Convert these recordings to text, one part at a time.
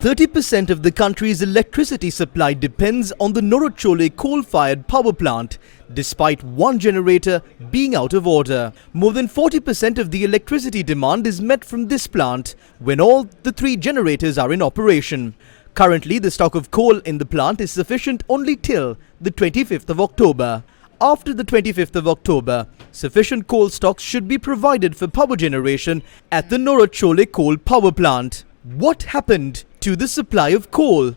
30% of the country's electricity supply depends on the Norachole coal-fired power plant, despite one generator being out of order. More than 40% of the electricity demand is met from this plant, when all the 3 generators are in operation. Currently, the stock of coal in the plant is sufficient only till the 25th of October. After the 25th of October, sufficient coal stocks should be provided for power generation at the Norachole coal power plant. What happened to the supply of coal?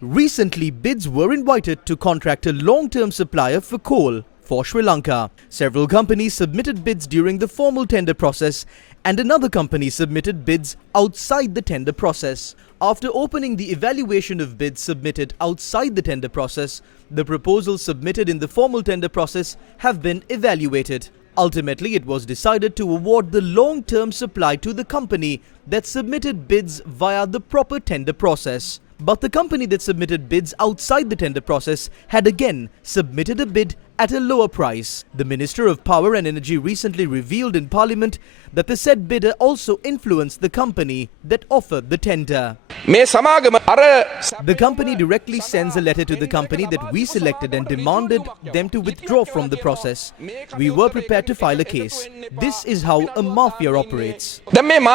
Recently, bids were invited to contract a long-term supplier for coal for Sri Lanka. Several companies submitted bids during the formal tender process, and another company submitted bids outside the tender process. After opening the evaluation of bids submitted outside the tender process, the proposals submitted in the formal tender process have been evaluated. Ultimately, it was decided to award the long-term supply to the company that submitted bids via the proper tender process. But the company that submitted bids outside the tender process had again submitted a bid at a lower price. The Minister of Power and Energy recently revealed in Parliament that the said bidder also influenced the company that offered the tender. The company directly sends a letter to the company that we selected and demanded them to withdraw from the process. We were prepared to file a case. This is how a mafia operates. Venerable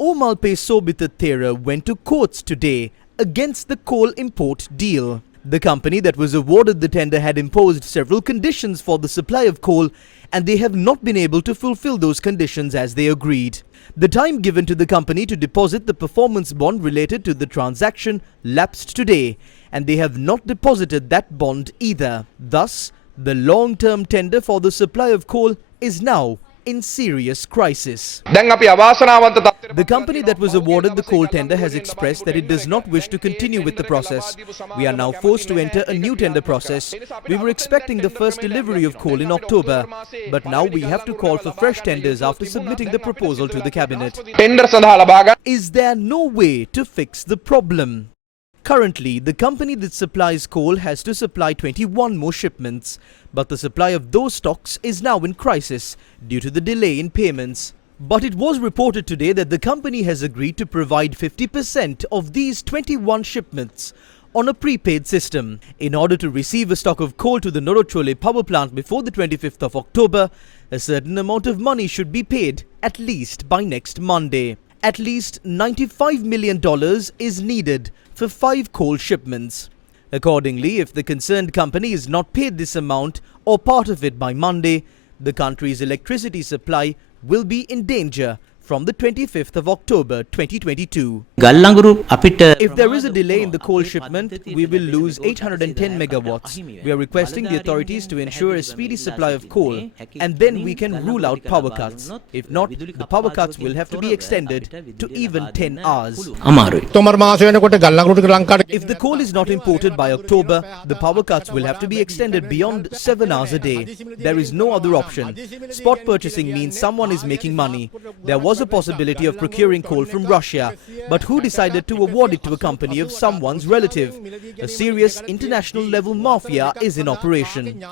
Omalpe Sobitha Thera went to courts today against the coal import deal. The company that was awarded the tender had imposed several conditions for the supply of coal, and they have not been able to fulfill those conditions as they agreed. The time given to the company to deposit the performance bond related to the transaction lapsed today, and they have not deposited that bond either. Thus, the long-term tender for the supply of coal is now in serious crisis. The company that was awarded the coal tender has expressed that it does not wish to continue with the process. We are now forced to enter a new tender process. We were expecting the first delivery of coal in October, but now we have to call for fresh tenders after submitting the proposal to the cabinet. Is there no way to fix the problem? Currently, the company that supplies coal has to supply 21 more shipments, but the supply of those stocks is now in crisis due to the delay in payments. But it was reported today that the company has agreed to provide 50% of these 21 shipments on a prepaid system. In order to receive a stock of coal to the Norachole power plant before the 25th of October, a certain amount of money should be paid at least by next Monday. At least $95 million is needed for 5 coal shipments. Accordingly, if the concerned company is not paid this amount or part of it by Monday, the country's electricity supply will be in danger from the 25th of October 2022. If there is a delay in the coal shipment, we will lose 810 megawatts. We are requesting the authorities to ensure a speedy supply of coal, and then we can rule out power cuts. If not, the power cuts will have to be extended to even 10 hours. If the coal is not imported by October, the power cuts will have to be extended beyond 7 hours a day. There is no other option. Spot purchasing means someone is making money. There was a possibility of procuring coal from Russia, but who decided to award it to a company of someone's relative? A serious international level mafia is in operation.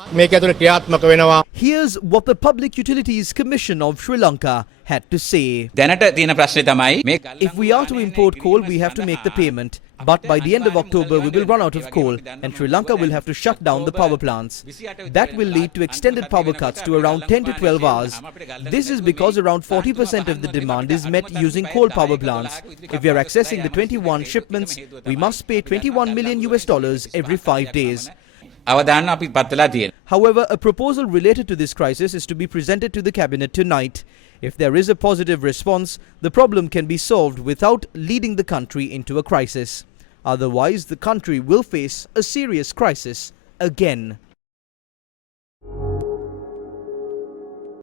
Here's what the Public Utilities Commission of Sri Lanka had to say. If we are to import coal, we have to make the payment. But by the end of October, we will run out of coal, and Sri Lanka will have to shut down the power plants. That will lead to extended power cuts to around 10 to 12 hours. This is because around 40% of the demand is met using coal power plants. If we are accessing the 21 shipments, we must pay $21 million every 5 days. However, a proposal related to this crisis is to be presented to the cabinet tonight. If there is a positive response, the problem can be solved without leading the country into a crisis. Otherwise, the country will face a serious crisis again.